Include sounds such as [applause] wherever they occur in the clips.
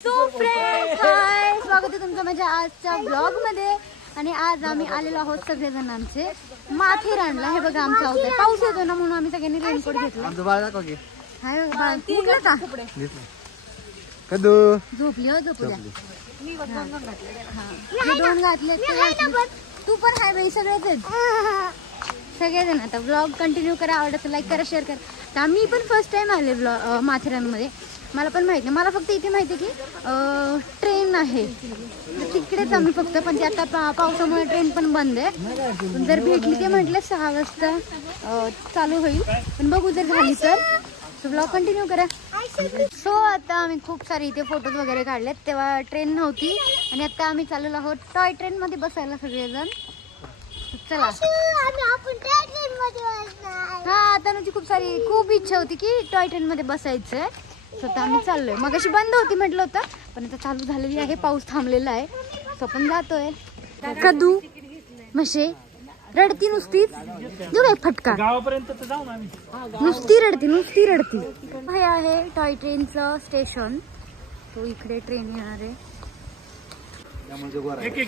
So friends hi स्वागत आहे तुमचं माझ्या आजच्या ब्लॉगमध्ये आणि आज आम्ही आलेलो आहोत सगळेजण आमचे माथेरानला. हे बघा आमचा होतं पाऊस येतो ना म्हणून आम्ही सगळ्यांनी रेनकोट घेतला. आमचं बाळ दाखव की. हाय बघा बाळ. उठलं का घेतलं कदू. झोपली हो झोपू द्या हा. हे दोन घातले ते घातले. तू पण हाय बाई सगळेच आहेत सगळेजण आता. ब्लॉग कंटिन्यू करा. आवडत लाईक करा शेअर करा. तर आम्ही पण फर्स्ट टाइम आले ब्लॉग माथेरानमध्ये. मला पण माहिती नाही. मला फक्त इथे माहिती आहे की ट्रेन आहे. तिकडेच आम्ही फक्त पण ते आता पा- पावसामुळे ट्रेन पण बंद आहे. जर भेटली ते म्हटलं सहा वाजता चालू होईल. पण बघू जर झाली तर. ब्लॉग कंटिन्यू करा. सो आता आम्ही खूप सारे इथे फोटोज वगैरे काढलेत. तेव्हा ट्रेन नव्हती. आणि आता आम्ही चाललेलो आहोत टॉय ट्रेन मध्ये बसायला सगळेजण. चला. हा आता खूप सारी खूप इच्छा होती की टॉय ट्रेन मध्ये बसायचंय. सो आता आम्ही चाललोय. मग अशी बंद होती म्हटलं होतं पण आता चालू झालेली आहे पाऊस थांबलेला आहे. सो आपण जातोय. कदू म्हशे रडती नुसतीच देऊ काय फटका. गावापर्यंत तर जाऊ ना आम्ही. नुसती रडती नुसती रडती. हे आहे टॉय ट्रेनचं स्टेशन. तो इकडे ट्रेन येणार आहे. एक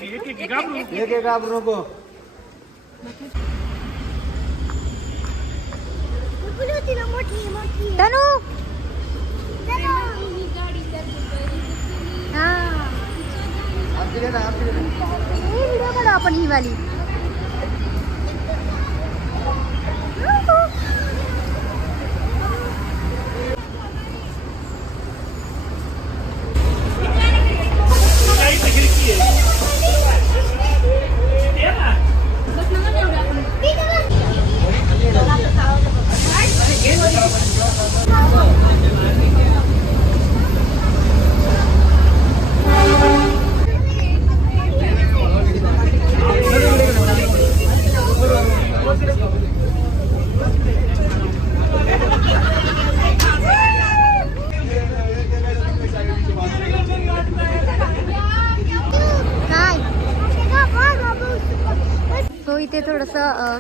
एक एक एक घाबरू एक एक घाबरू नको तनु हा आमची घे ना आमची घे ना. हे व्हिडिओ काढू आपण ही वाली काही तर खिडकी आहे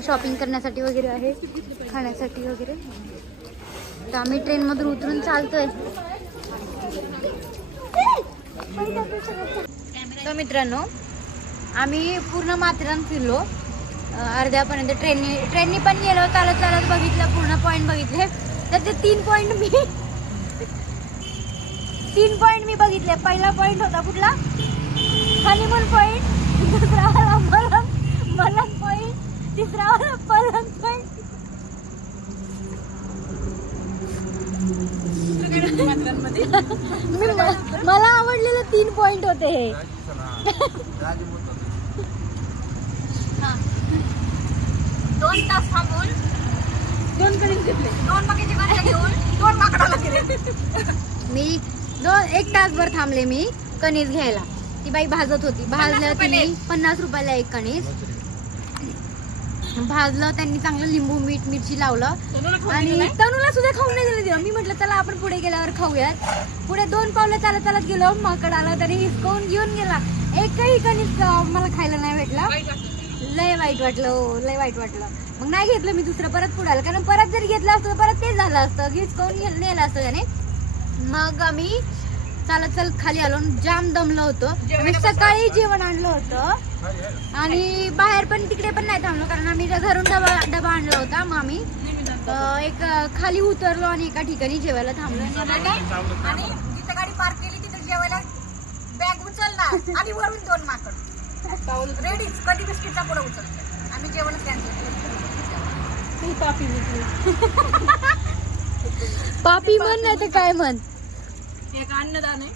शॉपिंग करण्यासाठी वगैरे आहे खाण्यासाठी वगैरे. तर आम्ही ट्रेनमधून उतरून चालतोय. तर मित्रांनो आम्ही पूर्ण माथेरान फिरलो. अर्ध्यापर्यंत ट्रेननी ट्रेननी पण गेलो चालत चालत बघितलं पूर्ण पॉईंट बघितले. तर ते तीन पॉईंट मी तीन पॉईंट मी बघितले. पहिला पॉईंट होता कुठला? हनीमून पॉईंट दुसरा वाला मलंग मलंग पॉइंट तिसरा वाला पलंग पॉइंट मी मला आवडलेले तीन पॉइंट होते हे. दोन तास थांबून. दोन कणीस घेतले. दोन मक्याचे कणीस घेऊन. दोन माकडाला गेले मी दोन एक तासभर थांबले मी कणीस घ्यायला. ती बाई भाजत होती. भाजलं तिने पन्नास रुपयाला एक कणीस. भाजलं त्यांनी चांगलं लिंबू मीठ मिरची लावलं. आणि तनुला सुद्धा खाऊन नाही दिलं दिलं मी म्हटलं चला आपण पुढे गेल्यावर खाऊयात. पुढे दोन पावलं चालत चालत गेलो. माकड आला तरी हिसकावून घेऊन गेला. एकही कणीस अं, मला खायला नाही भेटला. लय वाईट वाटलं हो, लय वाईट वाटलं. मग नाही घेतलं मी दुसरं परत पुढे आलं. कारण परत जर घेतलं असतं परत तेच झालं असतं. हिसकावून नेलं असतं त्याने. मग आम्ही चालत चालत खाली आलो. आणि जाम दमलो होतो. आम्ही सकाळी जेवण आणलं होतं. आणि बाहेर पण तिकडे पण नाही थांबलो कारण आम्ही घरून डबा डबा आणला होता मग आम्ही एक खाली उतरलो आणि एका ठिकाणी जेवायला थांबलो. आणि जिथे गाडी पार्क केली तिथे जेवायला बॅग उचलणार. आणि वरून दोन माकड. रेडीच कधी बिस्किटचा पुढे उचलते आम्ही जेवणच कॅन्सल पापी म्हण. नाही तर काय म्हण? एक अन्नदान आहे.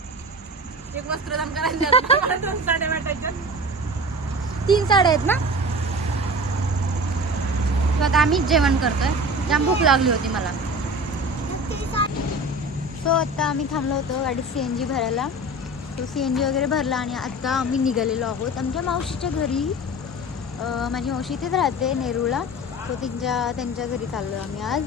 एक वस्त्रदान करायचं दोन साड्या वाटायच्या तीन साड्या आहेत ना? बघ आम्हीच जेवण करतोय. जाम भूक लागली होती मला. सो आता आम्ही थांबलो होतो गाडीत सी एन जी भरायला. तो सी एन जी वगैरे भरला आणि आता आम्ही निघालेलो आहोत. आमच्या मावशीच्या घरी माझी मावशी इथेच राहते नेरूळला. सो त्यांच्या त्यांच्या घरी चाललो आम्ही आज.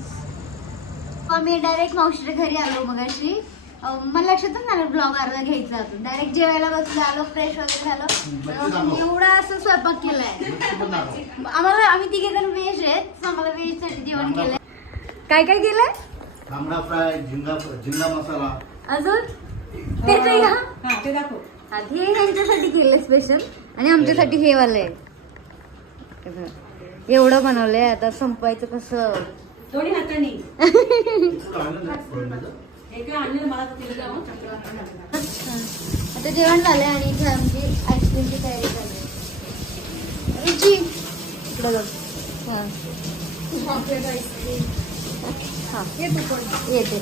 आम्ही डायरेक्ट मावशीच्या घरी आलो मग अशी मला लक्षातच नाही ब्लॉग अर्धा घ्यायचा होता डायरेक्ट जेवायला बसलो आलो फ्रेश वगैरे झालो. एवढा असं स्वयंपाक केलाय. आम्हाला आम्ही तिघे जण व्हेज आहेत आम्हाला व्हेजसाठी जेवण केलंय. काय काय केलंय? तांबडा फ्राय झिंगा झिंगा मसाला. अजून? हा ते दाखव. हा, हे यांच्यासाठी केलं स्पेशल आणि आमच्यासाठी हे वालं आहे. एवढं बनवलंय आता संपवायचं कसं? दोन्ही हाताने. आता जेवण झालंय आणि इथे आमची आईस्क्रीमची तयारी झाली रुची इकडं बघ. हा. हा. येते.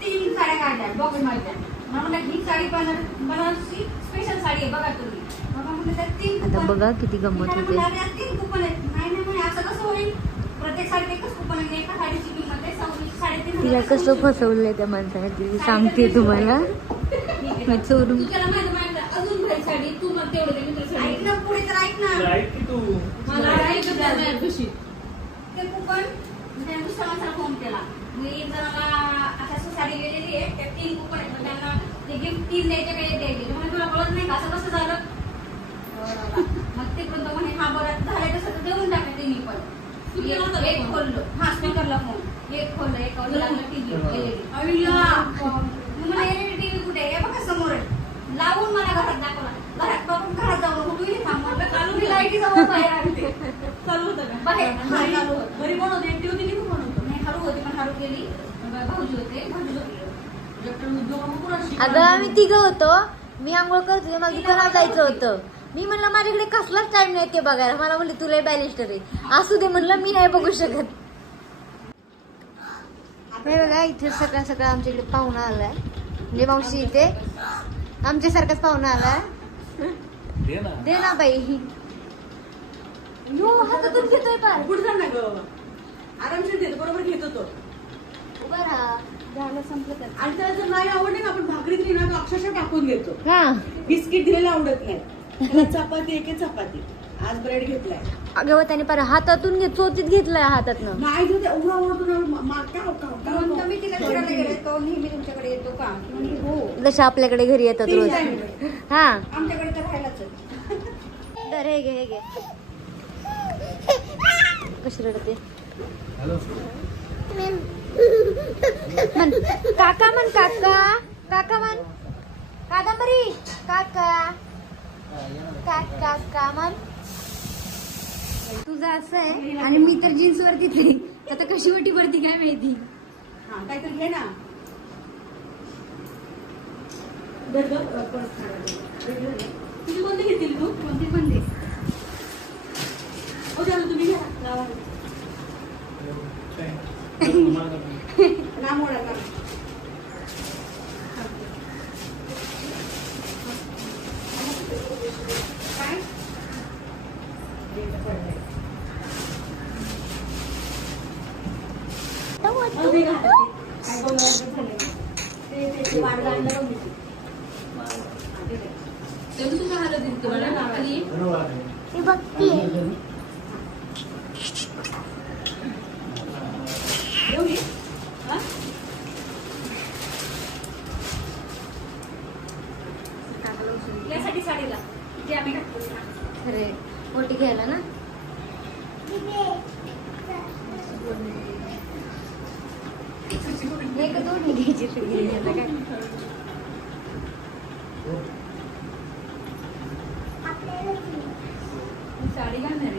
तीन साड्या काढल्या. बघून माझ्या मला ही साडी बनारसी स्पेशल साडी आहे. बघा तुम्ही. आता. बघा किती गंमत होते. यात तीन कुपन आहेत. नाही नाही म्हणे असं कसं होईल? प्रत्येक साडीत एकच कुपन आहे. एका साडीची तिला कसं फसवलंय त्या माणसाने ती सांगते तुम्हाला. मी चोरून. मग तेवढं दे मी तुला ऐक ना पुढे तर ऐक ना. ऐक की तू? मला ऐक ते कुपन त्या दुसऱ्या माणसाला फोन केला. मी जरा आता असं साडी गेलेली आहे त्या तीन कुपन आहेत मग त्यांना ते गिफ्ट तीन द्यायचे काय एक द्यायचे? तुला कळत नाही का? असं कसं झालं? मग ते पण तो म्हणे हा बरं. झालं तसं तर देऊन टाकले तिन्ही पण. एक एक खोललो. हा स्पीकरला फोन एक खोललं एक लागलं टीव्ही एलईडी मला एलईडी टीव्ही कुठे आहे? बघा समोर आहे. लावून मला घरात दाखवला घरात बघून घरात जाऊ नको तुम्ही थांबा. म्हटलं चालू मी लाईटी जवळ बाहेर आणते. चालू होतं का? बाहेर. चालू होतं. घरी पण होते? एकटी होती की तू पण होतो? नाही हळू होती पण हळू गेली मग भाऊजी होते. भाऊजी झोपले अगं आम्ही तिघं होतो. मी आंघोळ करत होते मला दुकानात जायचं होतं. मी म्हणलं माझ्याकडे कसलाच टाइम नाही ते बघायला. मला म्हणले तुला बॅलिस्टर आहे. असू दे म्हणलं मी नाही बघू शकत. हे बघा इथे सकाळ सकाळ आमच्या इकडे पाहुणा आलाय. म्हणजे मावशी इथे. आमच्यासारखाच पाहुणा आलाय. दे ना. दे ना बाई. यो हातातून घेतोय पार कुठं जा ना गं आरामशीर देतो बरोबर घेत होतो. उभा राहा. झालं संपलं तर. आणि त्याला जर नाही आवडले ना आपण भाकरी दिली ना तो अक्षरशः टाकून देतो हा. बिस्किट दिलेलं आवडत नाही. त्याला चपाती एके चपाती? आज ब्रेड घेतलाय. अगं त्याने पार हातातून घेत चोचीत घेतलाय हातातनं. नाही तो मा- मी तिला गेले तो नेहमी तुमच्याकडे येतो का? म्हणजे हो. जसे आपल्याकडे घरी येतात रोज. हा. आमच्याकडे तर राहायलाच आहे. तर हे घे हे घे. कशी रडते? म्हण काका म्हण काका. काका म्हण. कादंबरी. काका. काका का म्हण तुझं असं आहे आणि मी तर जीन्स वरतीच आहे. आता कशी वटी वरती काय माहिती? हा काहीतरी घे ना. तुझी कोणती घेतली तू? कोणती पण दे. हो झालं तुम्ही घ्या लावा. लांब ओढा, लांब. काय? हो, दे घाला ते. काय बोलावं झालं. ते- ते- ते वाढलं आणलं बघ मी ते. हा, ते दे. तेवढं तुझं हालत दिसतं तुम्हाला खाली. ती बघती एवढी? हा? यासाठी साडीला जे आम्ही घातली ना. खरे ओटी घ्यायला ना एक दोन घ्यायची काय साडी घालणार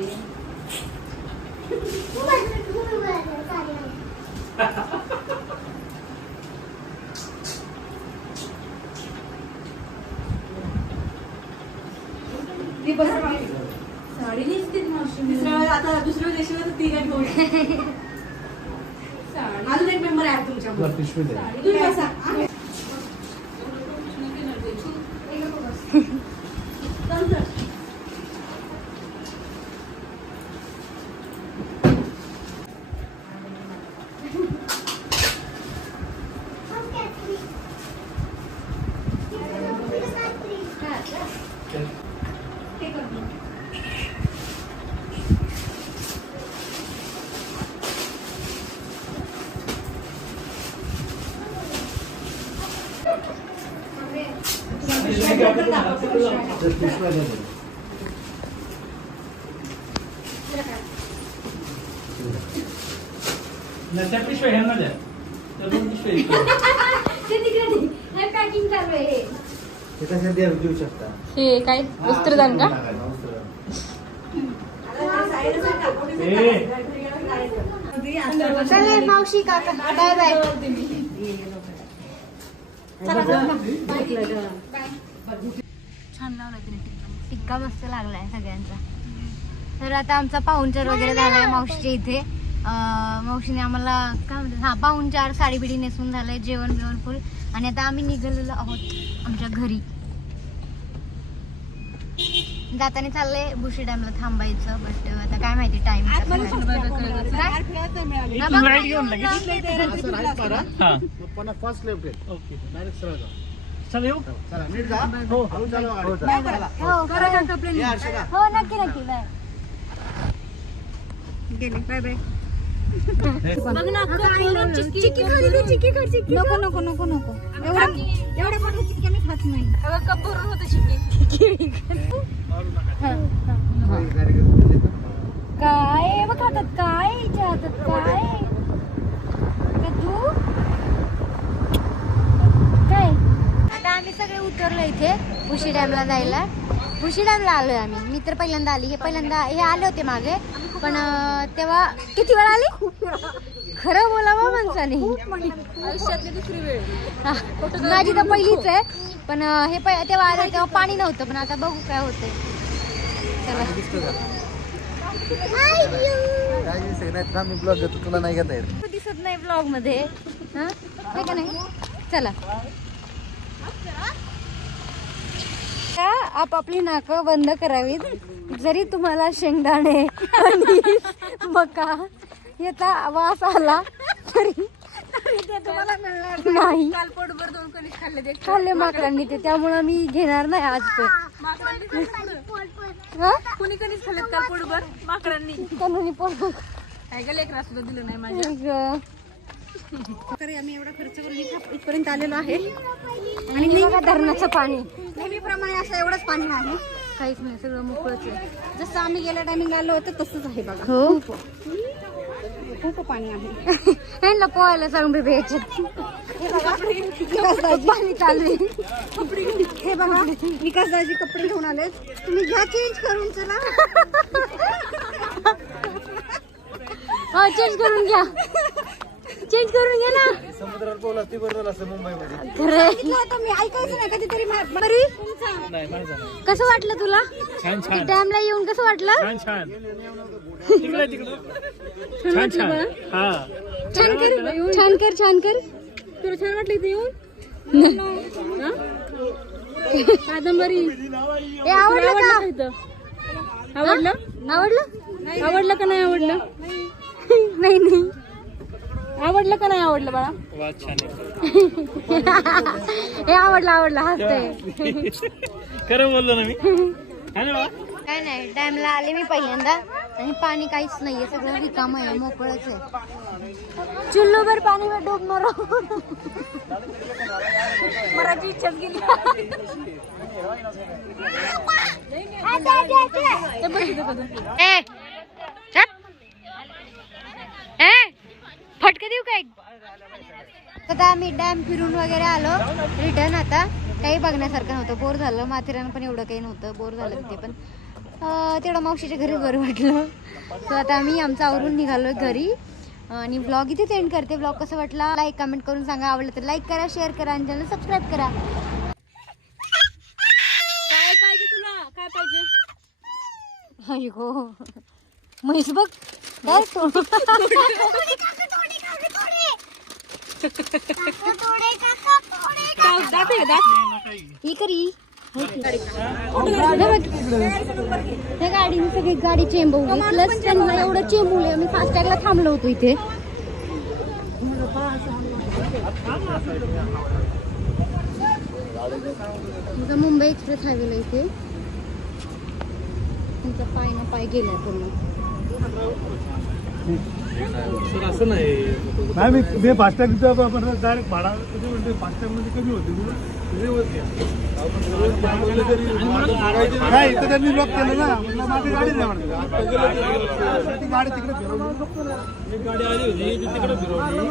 ती बस साडी नेसते तिसऱ्या आता दुसऱ्या दिवशी तर ती काय अजून एक मेंबर आहे तुमच्या पिशवी दे तुम्ही बसा हा? चल, चल. ते कर. तर पिशव्या दे त्या पिशव्या ह्यांना द्या त्या दोन पिशव्या इकडे. ते तिकडे पॅकिंग चालू आहे हे. कशा देऊ देऊ शकता हे काय वस्त्रदान का चला मावशी काका बाय बाय छान लावला तिने टिक्का मस्त लागलाय सगळ्यांचा. तर आता आमचा पाहुणचार वगैरे झालाय मावशीच्या इथे. मावशीने आम्हाला काय म्हणतात हा पाहुणचार साडी बिडी नेसून झालंय जेवण बिवण फुल. आणि आता आम्ही निघालेलो आहोत आमच्या घरी. जाताना चाललंय बुशी डॅमला थांबायचं बट आता काय माहिती टाइम हा फर्स्ट लेफ्ट आहे ओके डायरेक्ट सरळ जा. चल येऊ. चला नीट जा. हो हळू चालवा गाडी. हो ये हर्षदा. हो नक्की नक्की बाय. गेले बाय बाय. चिक्की खाली दे, चिक्की खा, चिक्की खा. नको नको नको. नको एवढ्या एवढ्या मोठ्या चिक्क्या मी खात नाही. काही कार्यक्रम केले तर. काय हातात काय हिच्या हातात काय? का तू काय आता आम्ही सगळे उतरलो इथे उशी डॅमला जायला. उशी डॅमला आलोय आम्ही. मी तर पहिल्यांदा आली. हे पहिल्यांदा हे आले होते मागे. पण तेव्हा किती वेळा आली? खरं बोलावं माणसाने? हा, माझी तर पहिलीच आहे. पण हे तेव्हा आलं तेव्हा पाणी नव्हतं. पण आता बघू काय होतंय. चला. ब्लॉग तुला नाही दिसत नाही ब्लॉगमध्ये. हा? आहे का नाही? चला. आपापली नाकं बंद करावीत. जरी तुम्हाला शेंगदाणे आणि मका याचा वास आला तरी तरी नाही. पोटभर खाल्ले माकडांनी ते त्यामुळं मी घेणार नाही आज ते? कोणी कणीस खाल्लेत काल पोटभर? माकडांनी. कानूनी पोट काय गेले एक रात्र दिलं नाही माझ्या. ग. तरी आम्ही एवढा खर्च करून इथं- इथपर्यंत आलेलो आहे. आणि हे धरणाचं पाणी. नेहमीप्रमाणे असं एवढंच पाणी आहे. काहीच नाही सगळं मोकळच आहे. जसं आम्ही गेल्या टायमिंग आलो होतो तसंच आहे बघा. हो. खूप पाणी आहे. यांना पोहायला सांगून बेबी याच्यात पाणी चालू आहे. हे बघा विकास दाजी कपडे घेऊन आले तुम्ही घ्या चेंज करून चला. हो चेंज करून घ्या. चेंज करून घ्या ना. समुद्रावर पोहला ती बरोबर असं मुंबईमध्ये. खरं होतं मी ऐकायचं नाही कधीतरी मा- बरी नाही माझा नाही. कसं वाटलं तुला? छान छान. डॅमला येऊन कसं वाटलं? छान छान. तिकडे तिकडे. छान छान हा. छान कर छान कर छान कर. तुला छान वाटलं इथे येऊन? कादंबरी. हे आवडलं का? आवडलं? आवडलं? आवडलं का नाही आवडलं? नाही नाही. आवडलं का नाही आवडलं बाळा वा छान आहे. हे आवडलं आवडलं हसते खरं बोललो ना मी है? काय नाही डॅमला आले मी पहिल्यांदा आणि पाणी काहीच नाहीये सगळं रिकाम आहे मोकळच आहे चुल्लूभर पाणी में डूब मरो मराठी इच्छाच गेली ए. ए फटके देऊ काय आता आम्ही डॅम फिरून वगैरे आलो. रिटर्न आता. काही बघण्यासारखं नव्हतं. बोर झालं. माथेरान पण एवढं काही नव्हतं. बोर झालं तिथे पण. तेवढं मावशीच्या घरी बरं वाटलं. सो आता आम्ही आमचं आवरून निघालो घरी. आणि ब्लॉग इथेच एंड करते. ब्लॉग कसं वाटला? लाईक कमेंट करून सांगा. आवडलं तर लाईक करा शेअर करा आणि चॅनल सबस्क्राईब करा. काय पाहिजे तुला? काय पाहिजे? अयो म्हैस बघ [laughs] काय तो दात आहे दात ही करी त्या गाडीने सगळी गाडी चेंबवली प्लस त्यांना एवढं चेंबवलं मी फास्टॅगला थांबलो होतो इथे. आता मुंबई एक्सप्रेस हायवेला इथे तुमचा पाय ना पाय गेला पूर्ण सर असं नाही. नाही मी मी फास्टॅग डायरेक्ट भाडा कधी म्हणते फास्टॅगमध्ये कमी होते? नाही इथं त्यांनी लॉक केलं ना. म्हटलं माझी गाडी नाही म्हणतो ती गाडी तिकडे फिरवली. एक गाडी आली होती ती तिकडे फिरवली.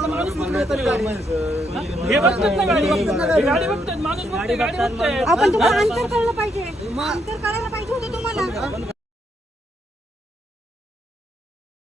बघतात ना गाडी. बघतात गाडी. बघतात माणूस बघते गाडी बघताय. आपण तुम्हाला अंतर कळलं पाहिजे. अंतर कळायला पाहिजे होतं तुम्हाला.